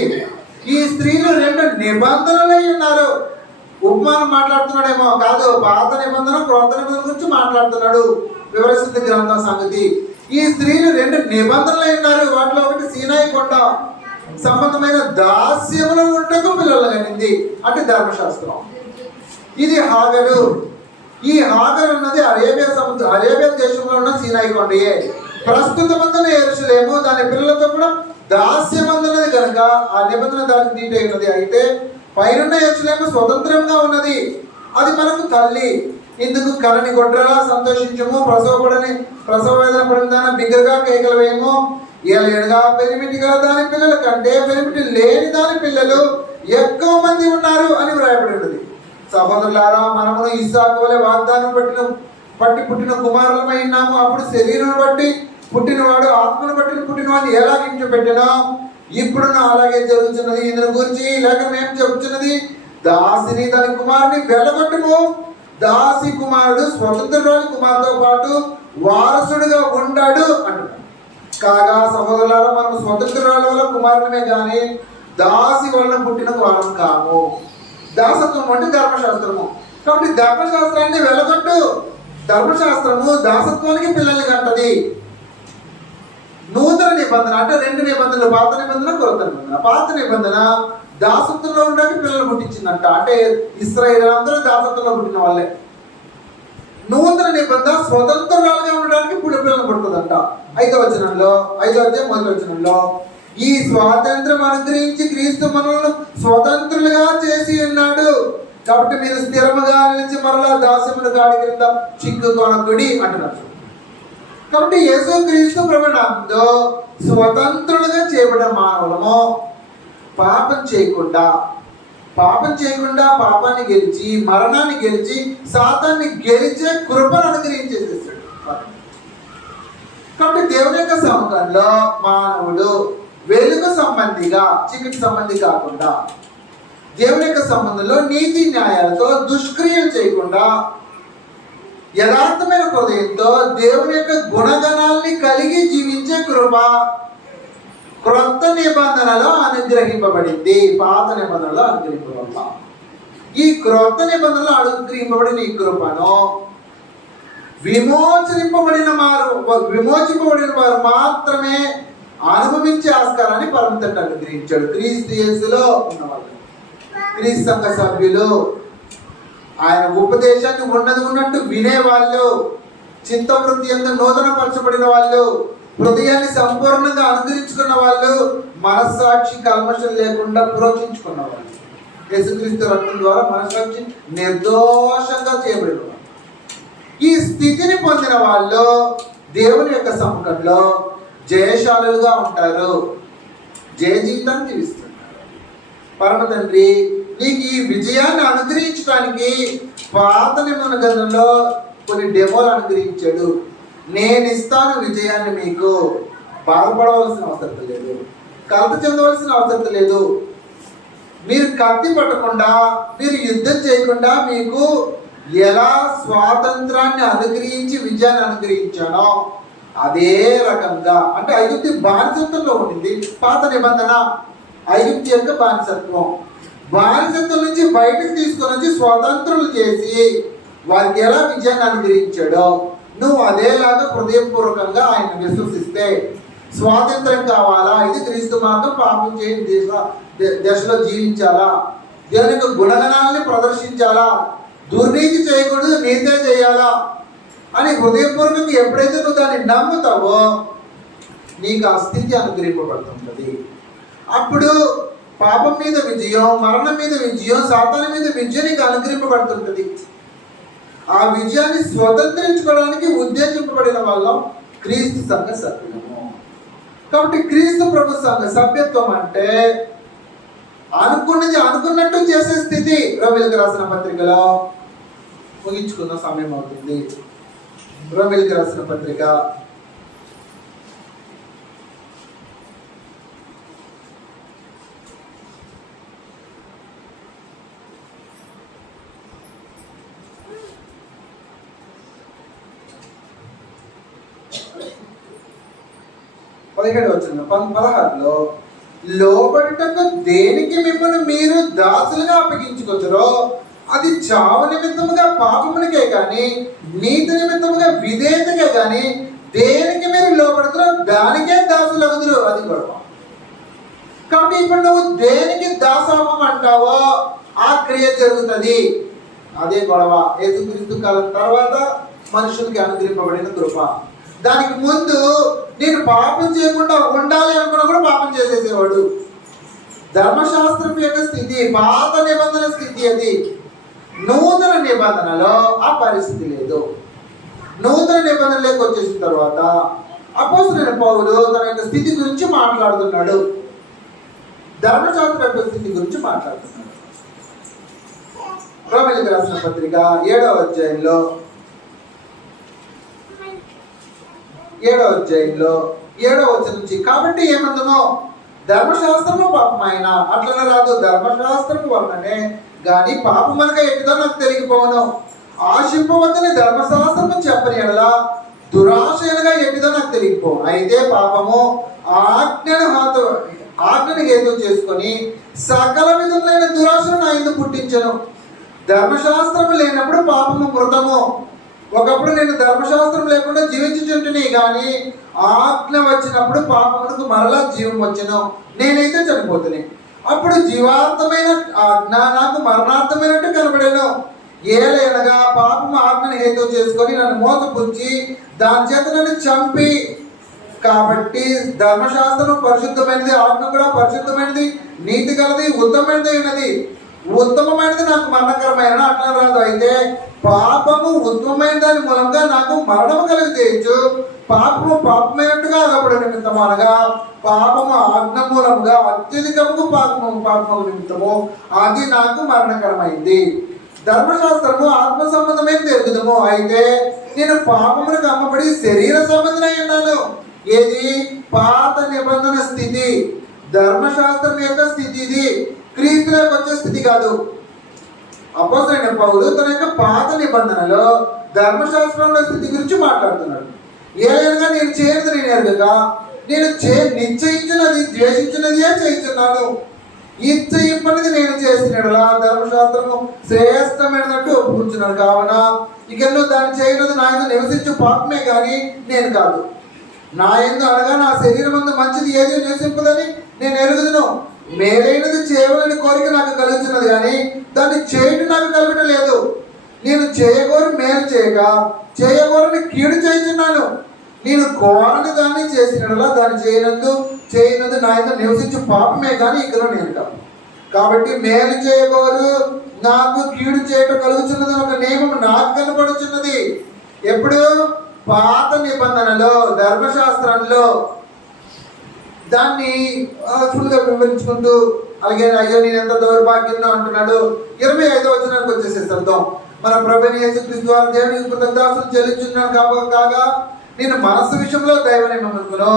ఈ స్త్రీలు 2 నిబంధనలై ఉన్నారు. ఉపమానం మాట్లాడుతున్నాడేమో కాదు, పాత నిబంధన క్రొత్త నిబంధన గురించి మాట్లాడుతున్నాడు. వివరిస్తుంది గ్రంథం సంగతి. ఈ స్త్రీలు 2 నిబంధనలై ఉన్నారు. వాటిలో ఒకటి సీనాయి కొండ సంబంధమైన దాస్యములో ఉండకు పిల్లలు కనింది అంటే ధర్మశాస్త్రం. ఇది హాగరు. ఈ హాగరు అన్నది అరేబియా దేశంలో ఉన్న సీనాయి కొండయే. ప్రస్తుత మందున యెరూషలేము దాని పిల్లలతో కూడా దాస్యమందున్నది కనుక ఆ నిబంధన దానికి నీటై ఉన్నది. అయితే పైన యెరూషలేము స్వతంత్రంగా ఉన్నది, అది మనకు తల్లి. ఇందుకు కరణి గొడ్రలా సంతోషించము, ప్రసవ వేదన పడిన దాని బిగ్గరగా కేకలు వేయము. ఏలేడుగా పెరిమిటి గల దాని పిల్లల కంటే పెరిమిటి లేని దాని పిల్లలు ఎక్కువ మంది ఉన్నారు అని వ్రాయబడి ఉన్నది. సహోదరులారా, మనమును ఇస్సాకు వలె వాగ్దానం పట్టి పుట్టిన కుమారులమై ఉన్నాము. అప్పుడు శరీరం బట్టి పుట్టినవాడు ఆత్మను బట్టి పుట్టినవాడిని ఎలా హింసపెట్టినా ఇప్పుడు అలాగే జరుగుతున్నది. ఇందుని గురించి లేఖనం ఏం చెబుతున్నది? దాసిని దాని కుమారుని వెళ్ళగొట్టుము. దాసి కుమారుడు స్వతంత్రురాలి కుమారుతో పాటు వారసుడుగా ఉండాడు అంటున్నాడు. కాగా సహోదరులారా, మనం స్వతంత్రురాల వల్ల కుమారుడమే కానీ దాసి వలన పుట్టిన వారం కాము. దాసత్వం అంటే ధర్మశాస్త్రము. కాబట్టి ధర్మశాస్త్రాన్ని వెళ్ళగొట్టు. ధర్మశాస్త్రము దాసత్వానికి పిల్లల్ని కంటది. నూతన నిబంధన అంటే 2 నిబంధనలు, పాత నిబంధన క్రొత్త నిబంధన. పాత నిబంధన దాసత్వంలో ఉండడానికి పిల్లలు పుట్టించిందంట, అంటే ఇశ్రాయేలు అందరూ దాసత్వంలో పుట్టిన వాళ్ళే. నూతన నిబంధన స్వతంత్రాలుగా ఉండడానికి పిల్లలు పుడుతుందంట. 5వ వచనంలో 5వ అధ్యాయం 1వ వచనంలో, ఈ స్వాతంత్రం అనుగ్రహించి క్రీస్తు మనల్ని స్వతంత్రులుగా చేసి ఉన్నాడు, కాబట్టి మీరు స్థిరముగా నిలిచి మరలా దాస్యముల గాడి క్రింద చిక్కుకొనకుడి అంటున్నారు. కాబట్టి యేసుక్రీస్తు ప్రభువు నామములో స్వతంత్రులుగా చేయబడిన మానవులము పాపం చేయకుండా పాపాన్ని గెలిచి మరణాన్ని గెలిచి సాతాన్ని గెలిచే కృపను అనుగ్రహించేసేసాడు. కాబట్టి దేవుని యొక్క సముఖంలో మానవుడు వెలుగు సంబంధిగా చీకటి సంబంధి కాకుండా దేవుని యొక్క సంబంధంలో నీతి న్యాయాలతో దుష్క్రియలు చేయకుండా యథార్థమైన హృదయంతో దేవుని యొక్క గుణగణాల్ని కలిగి జీవించే కృప క్రొత్త నిబంధనలో అనుగ్రహింపబడింది. పాత నిబంధనలో అనుగ్రహింపబడాల. ఈ క్రొత్త నిబంధనలో అనుగ్రహింపబడిన ఈ కృపను విమోచింపబడిన వారు మాత్రమే అనుభవించే ఆస్కారాన్ని పరమ తండ్రి అనుగ్రహించాడు. క్రీస్తు యేసులో ఉన్నవాళ్ళు, క్రీస్తు సంఘ సభ్యులు, ఆయన ఉపదేశాన్ని ఉన్నట్టు వినేవాళ్ళు, చిత్తవృత్తియంగా నూతనపరచబడిన వాళ్ళు, హృదయాన్ని సంపూర్ణంగా అనుగ్రహించుకున్న వాళ్ళు, మనస్సాక్షి కల్మషం లేకుండా ప్రోక్షించుకున్న వాళ్ళు, యేసుక్రీస్తు రక్తం ద్వారా మనస్సాక్షి నిర్దోషంగా చేయబడిన వాళ్ళు. ఈ స్థితిని పొందిన వాళ్ళు దేవుని యొక్క సముఖంలో జయశాలులుగా ఉంటారు, జయ జీవితాన్ని జీవిస్తున్నారు. పరమ తండ్రి నీకు ఈ విజయాన్ని అనుగ్రహించడానికి పాత నిబంధన గ్రంథంలో కొన్ని డెమోలు అనుగ్రహించాడు. నేను ఇస్తాను విజయాన్ని, మీకు బాధపడవలసిన అవసరం లేదు, కలత చెందవలసిన అవసరం లేదు. మీరు కత్తి పట్టకుండా, మీరు యుద్ధం చేయకుండా మీకు ఎలా స్వాతంత్రాన్ని అనుగ్రహించి విజయాన్ని అనుగ్రహించానో అదే రకంగా, అంటే ఐగుప్తు బానిసత్వంలో ఉండింది పాత నిబంధన. ఐగుప్తు యొక్క బానిసత్వం నుంచి బయటకు తీసుకొని వచ్చి స్వతంత్రులు చేసి వారికి ఎలా విజయాన్ని అనుగ్రహించాడో నువ్వు అదేలాగా హృదయపూర్వకంగా ఆయన విశ్వసిస్తే స్వాతంత్రం కావాలా, ఇది క్రీస్తు మార్గం, పాపం చేయని దశలో జీవించాలా, దేవుని యొక్క గుణగణాలని ప్రదర్శించాలా, దుర్నీతి చేయకూడదు, నీతే చేయాలా అని హృదయపూర్వకంగా ఎప్పుడైతే నువ్వు దాన్ని నమ్ముతావో నీకు ఆ స్థితి అనుగ్రహింపబడుతుంటుంది. అప్పుడు పాపం మీద విజయం, మరణం మీద విజయం, సాతాను మీద విజయం నీకు అనుగ్రహింపబడుతుంటుంది. ఆ విజయాన్ని స్వతంత్రించుకోవడానికి ఉద్దేశింపబడిన వాళ్ళం క్రీస్తు సంఘ సభ్యులము. కాబట్టి క్రీస్తు ప్రభు సంఘ సభ్యత్వం అంటే అనుకున్నది అనుకున్నట్టు చేసే స్థితి. రోమీయులకు రాసిన పత్రికలో ముగించుకున్న సమయం అవుతుంది. రోమీయులకు రాసిన పత్రిక 17వ వచనం 16లో లోబడుటకు దేనికి మిమ్మల్ని మీరు దాసులుగా అప్పగించుకొచ్చురో అది చావు నిమిత్తముగా పాపమునికే కానీ నీతి నిమిత్తముగా విధేయతకే కానీ దేనికి మీరు లోబడుతారో దానికే దాసులగుదురు. అది గొడవ. కాబట్టి ఇప్పుడు నువ్వు దేనికి దాసోహం అంటావో ఆ క్రియ జరుగుతుంది. అదే గొడవ. యేసుక్రీస్తు కాలం తర్వాత మనుషులకి అనుగ్రహింపబడిన కృప. దానికి ముందు నేను పాపం చేయకుండా ఉండాలి అనుకున్నా కూడా పాపం చేసేసేవాడు. ధర్మశాస్త్రం యొక్క స్థితి పాత నిబంధన స్థితి అది. నూతన నిబంధనలో ఆ పరిస్థితి లేదు. నూతన నిబంధనలోకి వచ్చేసిన తర్వాత అపోస్తలుడైన పౌలు తన యొక్క స్థితి గురించి మాట్లాడుతున్నాడు. ధర్మశాస్త్ర యొక్క స్థితి గురించి మాట్లాడుతున్నాడు. రోమీయులకు రాసిన పత్రిక 7వ అధ్యాయంలో 7వ వచనం నుంచి కాబట్టి ఏమందునో ధర్మశాస్త్రము పాపమైన అట్లనే రాదు, ధర్మశాస్త్రము వలననే గాని పాపమనగా ఎట్టుదో నాకు తెలియకపోవను. ఆశింపవద్దని ధర్మశాస్త్రము చెప్పని ఎడలా దురాశయనగా ఎట్టుదో నాకు తెలియకపోవను. అయితే పాపము ఆజ్ఞను హేతు చేసుకొని సకల విధములైన దురాశను నా యందు పుట్టించను. ధర్మశాస్త్రము లేనప్పుడు పాపము మృతము. ఒకప్పుడు నేను ధర్మశాస్త్రం లేకుండా జీవించుచుంటిని, కానీ ఆజ్ఞ వచ్చినప్పుడు పాపమునకు మరలా జీవం వచ్చెను. నేనైతే చనిపోతుని. అప్పుడు జీవార్థమైన ఆజ్ఞ నాకు మరణార్థమైనట్టు కనబడేను. ఏలైనగా పాపము ఆజ్ఞను హేతు చేసుకొని నన్ను మోసపుచ్చి దాని చేత నన్ను చంపి. కాబట్టి ధర్మశాస్త్రం పరిశుద్ధమైనది, ఆజ్ఞ కూడా పరిశుద్ధమైనది, నీతి గలది, ఉత్తమమైనది ఉన్నది. ఉత్తమమైనది నాకు మరణకరమైన అట్లా రాదు. అయితే పాపము ఉత్తమమైన దాని మూలంగా నాకు మరణము కలిగజేయచ్చు. పాపమైనట్టుగా అదప్పుడు నిమిత్తము అనగా పాపము ఆజ్ఞ మూలముగా అత్యధికముకు పాపము నిమిత్తము అది నాకు మరణకరమైంది. ధర్మశాస్త్రము ఆత్మ సంబంధమైన తెలుగుదము. అయితే నేను పాపములకు అమ్మబడి శరీర సంబంధమై ఉన్నాను. ఏది పాత నిబంధన స్థితి, ధర్మశాస్త్రం యొక్క స్థితి. ఇది క్రీస్తులోకి వచ్చే స్థితి కాదు. అపోస్తలుడైన పౌలు తన యొక్క పాత నిబంధనలో ధర్మశాస్త్రంలో స్థితి గురించి మాట్లాడుతున్నాడు. ఏదైనా నేను చేయనిది నేను ఎరగగా నేను నిశ్చయించినది ద్వేషించినదియే చేయించున్నాను. ఇచ్చయింపనిది నేను చేసినలా ధర్మశాస్త్రము శ్రేష్టమైనట్టు ఒప్పుకుంటున్నాను. కావున ఇక నువ్వు దాన్ని చేయనది నా యందు నివసించు పాపమే కానీ నేను కాదు. నా యందు అనగా నా శరీరం అందు మంచిది ఏది నివసింపదని నేను ఎరుగుదును. మేలైనది చేయవలని కోరిక నాకు కలుగుతున్నది, కానీ దాన్ని చేయడం నాకు కలగటం లేదు. నేను చేయగోరు మేలు చేయక చేయగోరని కీడు చేయుచున్నాను. నేను కోరని దాన్ని చేసినలా దాన్ని చేయనందు నా యందు నివసించు పాపమే కానీ ఇక్కడ నేను కాదు. కాబట్టి మేలు చేయగోరు నాకు కీడు చేయటం కలుగుతున్నది ఒక నియమం నాకు కనపడుచున్నది. ఎప్పుడు పాత నిబంధనలో ధర్మశాస్త్రంలో దాన్ని ఫుల్గా వివరించుకుంటూ అలాగే అయ్యో నేను ఎంత దౌర్భాగ్యంలో అంటున్నాడు. 25వ వచనానికి వచ్చేసేద్దాం. మన ప్రభువైన యేసుక్రీస్తు ద్వారా దేవునికి కృతజ్ఞతాస్తుతులు చెల్లించున్నాను కాగా నేను మనసు విషయంలో దైవ నియమమును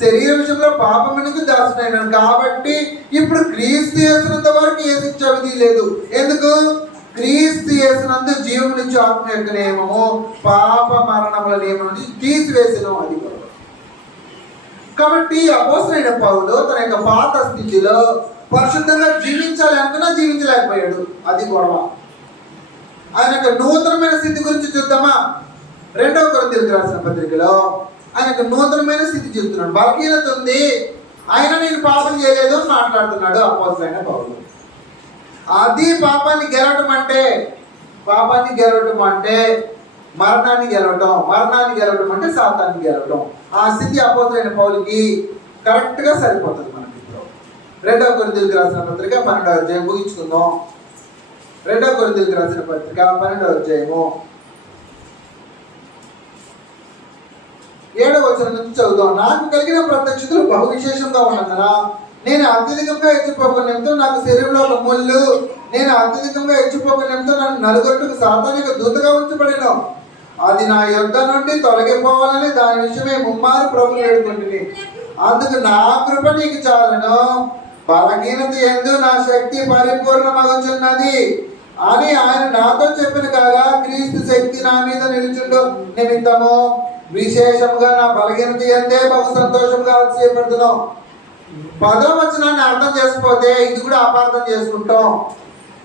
శరీర విషయంలో పాపమునకు దాసునైనాను. కాబట్టి ఇప్పుడు క్రీస్తు యేసునంత వరకు ఏ శిక్ష విధి లేదు. ఎందుకు? క్రీస్తు యేసునందు జీవం నుంచి ఆత్మ యొక్క నియమము పాప మరణముల నియమం నుంచి తీసివేసిన అది. కాబట్టి అపోస్తలుడైన పౌలు తన యొక్క పాత స్థితిలో పరిశుద్ధంగా జీవించాలి అనుకున్నా జీవించలేకపోయాడు. అది గొడవ. ఆయన యొక్క నూతనమైన స్థితి గురించి చూద్దామా? 2వ కొరింథీయులకు రాసిన పత్రికలో ఆయన యొక్క నూతనమైన స్థితి చూస్తున్నాడు. బలహీనత ఉంది, ఆయన నేను పాపం చేయలేదు అని మాట్లాడుతున్నాడు అపోస్తలుడైన పౌలు. అది పాపాన్ని గెలవటం అంటే మరణాన్ని గెలవటం అంటే సాతాన్ని గెలవటం. ఆ స్థితి అపోస్తలుడైన పౌలుకి కరెక్ట్గా సరిపోతుంది. మనకి 2వ కొరింథీయులకు రాసిన పత్రిక 12వ అధ్యాయం ముగించుకుందాం. 2వ కొరింథీయులకు రాసిన పత్రిక 12వ అధ్యాయము 7వ వచనం నుంచి చదువుదాం. నాకు కలిగిన ప్రత్యక్షతలు బహు విశేషంగా ఉన్నందున నేను అత్యధికంగా హెచ్చిపోకునేంతో నాకు శరీరంలో ఒక ముళ్ళు, నేను అత్యధికంగా హెచ్చిపోకునేంతో నన్ను నలుగొట్టుకు సాతానిక దూతగా ఉంచబడిను. అది నా యొద్ద నుండి తొలగిపోవాలని దాని విషయమే ముమ్మారు ప్రభువు వేడుకుంటుంది. అందుకు నా కృప నీకు చాలును, బలహీనత యందు నా శక్తి పరిపూర్ణమగుచున్నది అని ఆయన నాతో చెప్పిన కాగా, క్రీస్తు శక్తి నా మీద నిలుచుండు నిమిత్తము విశేషంగా నా బలహీనత యందే బహు సంతోషంగా అతిశయపడుతున్నాం. 10వ వచనాన్ని అర్థం చేసుకోతే ఇది కూడా అపార్థం చేసుకుంటాం.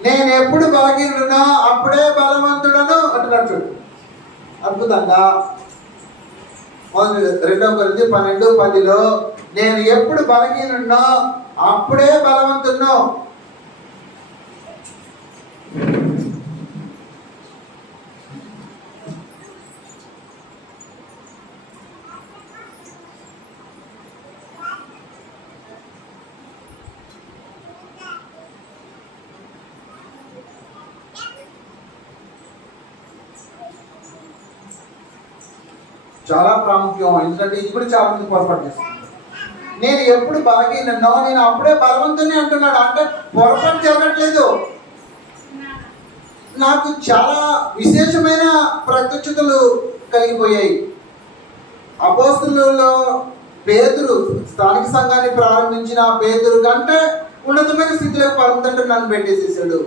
నేను ఎప్పుడు బలహీనుడనో అప్పుడే బలవంతుడను అంటున్నట్టు అద్భుతంగా 2 కొరింథీ 12:10 నేను ఎప్పుడు బలహీనుడనో అప్పుడే బలవంతుడను. చాలా ప్రాముఖ్యం, ఎందుకంటే ఇది కూడా చాలా మంది పొరపాటు చేస్తుంది. నేను ఎప్పుడు బలహీనో నేను అప్పుడే బలవంతుని అంటున్నాడు. అంటే పొరపాటు జరగట్లేదు. నాకు చాలా విశేషమైన ప్రత్యక్షతలు కలిగిపోయాయి. అపోస్తలులలో పేతురు, స్థానిక సంఘాన్ని ప్రారంభించిన పేతురు కంటే ఉన్నతమైన స్థితిలోకి పరమతండ్రి నన్ను పెట్టేసేసాడు.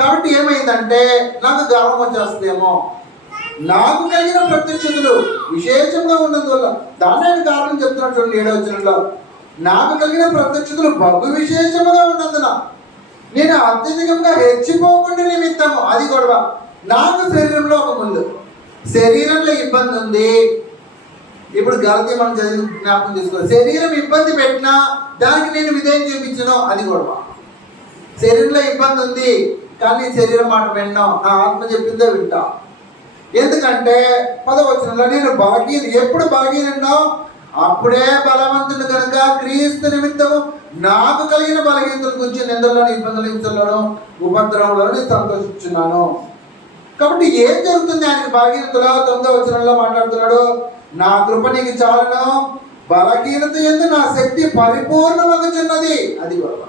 కాబట్టి ఏమైందంటే నాకు గర్వం వచ్చేస్తుందేమో. నాకు కలిగిన ప్రత్యక్షతలు విశేషంగా ఉన్నందువల్ల దాన్ని ఆయన కారణం చెప్తున్నాడు చూడండి 7వ వచనంలో. నాకు కలిగిన ప్రత్యక్షతలు బహు విశేషముగా ఉన్నందున నేను అత్యధికంగా హెచ్చిపోకుండా నిమిత్తము, అది గొడవ. నాకు శరీరంలో ఒక ముళ్ళు, శరీరంలో ఇబ్బంది ఉంది. ఇప్పుడు గలతీ మనం చదివి జ్ఞాపకం చేసుకోవాలి. శరీరం ఇబ్బంది పెట్టినా దానికి నేను విధేయం చూపించను, అది గొడవ. శరీరంలో ఇబ్బంది ఉంది కానీ శరీరం మాట విన్నాం, నా ఆత్మ చెప్పిందో వింటా. ఎందుకంటే 10వ వచనంలో నేను ఎప్పుడు బలహీనో అప్పుడే బలవంతుడు కనుక క్రీస్తు నిమిత్తము నాకు కలిగిన బలహీనతల గురించి నిందలను, ఇబ్బందులు, హింసలను, ఉపద్రవంలో నేను సంతోషిస్తున్నాను. కాబట్టి ఏం జరుగుతుంది ఆయనకి బలహీనతలో? 9వ వచనంలో మాట్లాడుతున్నాడు, నా కృప నీకు చాలును, బలహీనత యందు నా శక్తి పరిపూర్ణమగుచున్నది, అది గొడవ.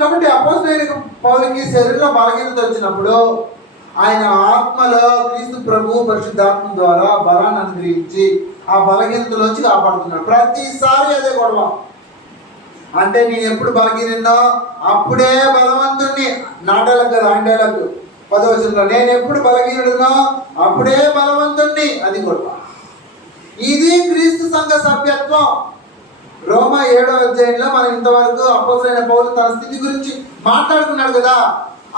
కాబట్టి అపోస్తలుడైన పౌలుకి శరీరంలో బలహీనత వచ్చినప్పుడు ఆయన ఆత్మలో క్రీస్తు ప్రభు పరిశుద్ధాత్మ ద్వారా బలాన్ని అనుగ్రహించి ఆ బలహీనతలోంచి కాపాడుతున్నాడు. ప్రతిసారి అదే గొడవ. అంటే నేను ఎప్పుడు బలహీనో అప్పుడే బలవంతుణ్ణి, నాటలకు కదా అండేలకు. 10వ వచనంలో నేను ఎప్పుడు బలహీనుడునో అప్పుడే బలవంతుణ్ణి, అది గొడవ. ఇది క్రీస్తు సంఘ సభ్యత్వం. రోమా 7వ అధ్యాయంలో మనం ఇంతవరకు అపోస్తలుడైన పౌలు తన స్థితి గురించి మాట్లాడుకున్నాడు కదా.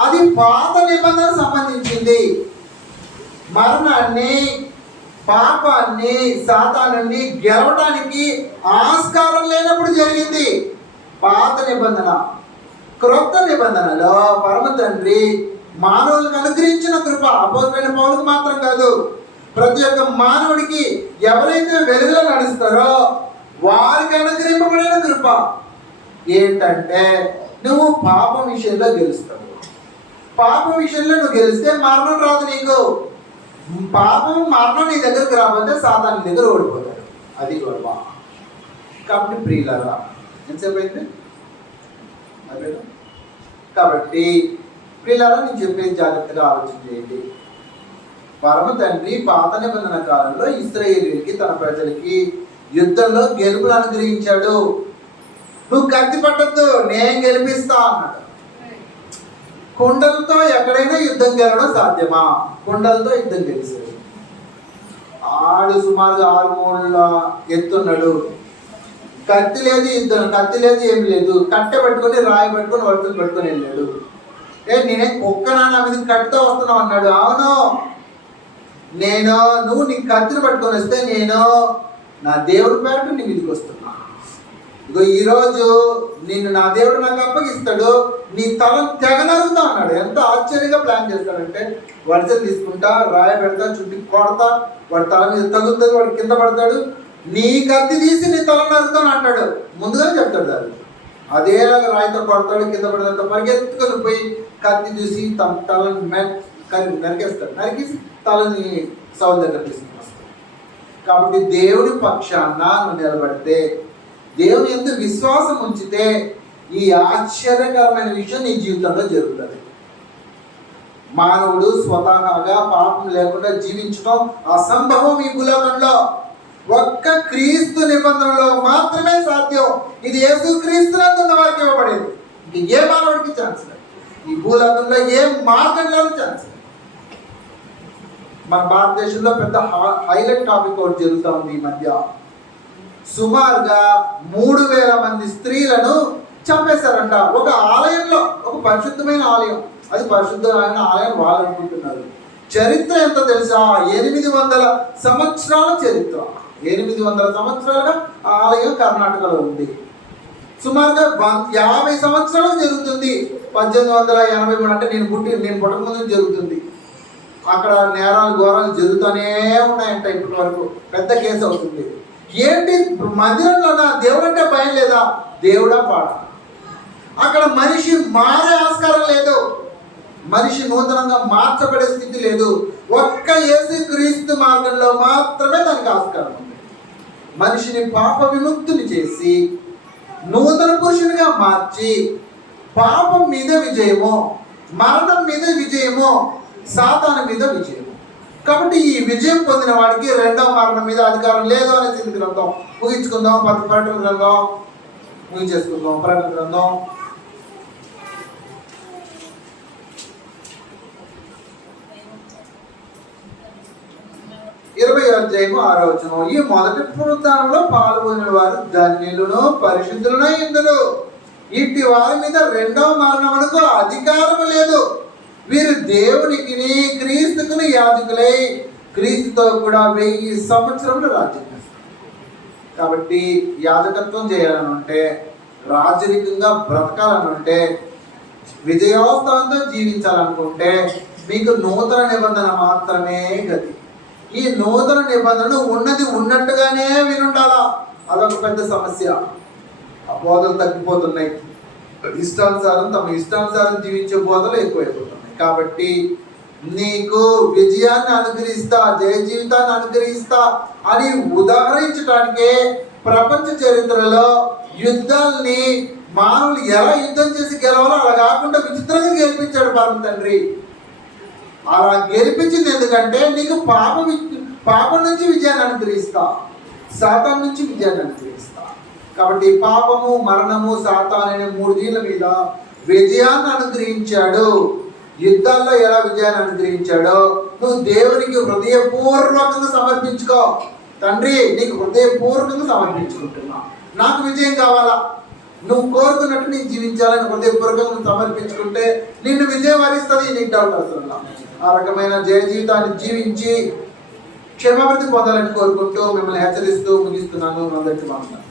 అది పాత నిబంధనకు సంబంధించింది. మరణాన్ని, పాపాన్ని, సాతానుని గెలవడానికి ఆస్కారం లేనప్పుడు జరిగింది పాత నిబంధన. క్రొత్త నిబంధనలో పరమ తండ్రి మానవులకు అనుగ్రహించిన కృప అపోస్తలుడైన పౌలుకు మాత్రం కాదు, ప్రతి ఒక్క మానవుడికి ఎవరైతే వెలుగులో నడుస్తారో వారికి అనుగ్రహింపబడిన కృప ఏంటంటే నువ్వు పాపం విషయంలో గెలుస్తావు. పాపం విషయంలో నువ్వు గెలిస్తే మరణం రాదు నీకు. పాపం, మరణం నీ దగ్గరకు రాకపోతే సాతాను దగ్గర ఓడిపోతాడు, అది గొడవ. కాబట్టి ప్రియులారా, ఎంతసేపు అయింది? కాబట్టి ప్రియులారా, నేను చెప్పేది జాగ్రత్తగా ఆలోచన చేయండి. పరమ తండ్రి పాత నిబంధన కాలంలో ఇశ్రాయేలీయులకి, తన ప్రజలకి యుద్ధంలో గెలుపులు అనుగ్రహించాడు. నువ్వు కత్తి పట్టద్దు, నేను గెలిపిస్తా అన్నాడు. కుండలతో ఎక్కడైనా యుద్ధం గెలవడం సాధ్యమా? కుండలతో యుద్ధం గెలిచాడు. ఆడు సుమారుగా 6 మూరల ఎత్తున్నాడు. కత్తి లేదు, యుద్ధం కత్తి లేదు, ఏమి లేదు. కట్టె పట్టుకొని, రాయి పట్టుకొని, వడుతులు పట్టుకొని వెళ్ళాడు. నేనే కుక్కనా నా మీద కట్టితో వస్తున్నావు అన్నాడు. అవును, నువ్వు నీ కత్తిని పట్టుకొని వస్తే నేను నా దేవుడి పేరు నీ మీదకి వస్తున్నా. ఇగో ఈరోజు నిన్ను నా దేవుడు నాకు అప్పగిస్తాడు, నీ తలను తెగ నరుగుతా అన్నాడు. ఎంత ఆశ్చర్యంగా ప్లాన్ చేస్తాడంటే, వడిసెలు తీసుకుంటా, రాయ పెడతా, చుట్టూ కొడతా, వాడి తల మీద తగులుతుంది, వాడు కింద పడతాడు, నీ కత్తి తీసి నీ తల నరుగుతాను అంటాడు. ముందుగానే చెప్తాడు దాన్ని. అదేలాగా రాయితో కొడతాడు, కింద పడతాడు, పరిగెత్తుకొని పోయి కత్తి చూసి తన తలని నరికేస్తాడు. నరికేసి తలని సౌల్ దగ్గర తీసుకుని వస్తాడు. కాబట్టి దేవుడి పక్షాన నువ్వు నిలబడితే, దేవుని యందు విశ్వాసం ఉంచితే ఈ ఆశ్చర్యకరమైన విషయం నీ జీవితంలో జరుగుతుంది. మానవుడు స్వతహాగా పాపం లేకుండా జీవించడం అసంభవం ఈ భూలోకంలో. ఒక్క క్రీస్తు నిబంధనలో మాత్రమే సాధ్యం. ఇది యేసు క్రీస్తునందు ఉన్న వారికి ఇవ్వబడేది. ఇంక ఏ మానవుడికి ఛాన్స్ లేదు. ఈ భూలోకంలో ఏ మార్గంలోనూ ఛాన్స్ లేదు. మన భారతదేశంలో పెద్ద హైలైట్ టాపిక్ ఒకటి జరుగుతూ ఉంది ఈ మధ్య. సుమారుగా 3000 మంది స్త్రీలను చంపేశారంట ఒక ఆలయంలో. ఒక పరిశుద్ధమైన ఆలయం, అది పరిశుద్ధమైన ఆలయం వాళ్ళు అనుకుంటున్నారు. చరిత్ర ఎంత తెలుసా? 800 సంవత్సరాల చరిత్ర. 800 సంవత్సరాలుగా ఆ ఆలయం కర్ణాటకలో ఉంది. సుమారుగా 50 సంవత్సరాలు జరుగుతుంది. 1883 అంటే నేను పుట్టక ముందు జరుగుతుంది. అక్కడ నేరాలు ఘోరాలు జరుగుతూనే ఉన్నాయంట ఇప్పటి వరకు. పెద్ద కేసు అవుతుంది. ఏంటి మందిరంలోనా దేవుడు అంటే భయం లేదా? దేవుడా పాడ. అక్కడ మనిషి మారే ఆస్కారం లేదు. మనిషి నూతనంగా మార్చబడే స్థితి లేదు. ఒక్క యేసుక్రీస్తు మార్గంలో మాత్రమే దానికి ఆస్కారం ఉంది. మనిషిని పాప విముక్తిని చేసి నూతన పురుషునిగా మార్చి పాపం మీద విజయము, మరణం మీద విజయము, సాతాను మీద విజయము. కాబట్టి ఈ విజయం పొందిన వాడికి రెండవ మరణం మీద అధికారం లేదు అనేసి గ్రంథం. ముగించుకుందాం. ప్రకటన గ్రంథం ముగించేసుకుందాం. ప్రకటన గ్రంథం 20వ అధ్యాయము 6వ వచనం. ఈ మొదటి పునరుద్ధానంలో పాల్గొనిన వారు ధన్యులను పరిశుద్ధులను ఇందులో ఇట్టి వారి మీద రెండవ మరణమునకు అధికారం లేదు. వీరు దేవునికి క్రీస్తుకుని యాజకులై క్రీస్తుతో కూడా 1000 సంవత్సరములు రాజ్యం చేస్తారు. కాబట్టి యాజకత్వం చేయాలని ఉంటే, రాజరికంగా బ్రతకాలని ఉంటే, విజయోత్సవంతో జీవించాలనుకుంటే మీకు నూతన నిబంధన మాత్రమే గతి. ఈ నూతన నిబంధనను ఉన్నది ఉన్నట్టుగానే వినుండాలా. అదొక పెద్ద సమస్య. ఆ బోధలు తగ్గిపోతున్నాయి. తమ ఇష్టానుసారం జీవించే బోధలు ఎక్కువైపోతున్నాయి. కాబట్టి నీకు విజయాన్ని అనుగ్రహిస్తా, జయ జీవితాన్ని అనుగ్రహిస్తా అని ఉదాహరించడానికే ప్రపంచ చరిత్రలో యుద్ధాల్ని మానవులు ఎలా యుద్ధం చేసి గెలవాలో అలా కాకుండా విచిత్రంగా గెలిపించాడు పరమ తండ్రి. అలా గెలిపించింది ఎందుకంటే నీకు పాపం నుంచి విజయాన్ని అనుగ్రహిస్తా, సాతాను నుంచి విజయాన్ని అనుగ్రహిస్తా. కాబట్టి పాపము, మరణము, సాతాను అనే 3 దీనిల మీద విజయాన్ని అనుగ్రహించాడు. యుద్ధాల్లో ఎలా విజయాన్ని అనుగ్రహించాడో నువ్వు దేవునికి హృదయపూర్వకంగా సమర్పించుకో. తండ్రి, నీకు హృదయపూర్వకంగా సమర్పించుకుంటున్నా, నాకు విజయం కావాలా, నువ్వు కోరుకున్నట్టు నీకు జీవించాలని హృదయపూర్వకంగా సమర్పించుకుంటే నిన్ను విజయం వరిస్తుంది. నీకు డౌట్ అవసరం. ఆ రకమైన జయ జీవితాన్ని జీవించి క్షమాభివృద్ధి పొందాలని కోరుకుంటూ మిమ్మల్ని హెచ్చరిస్తూ ముగిస్తున్నాను. అందరికీ బాగున్నాను.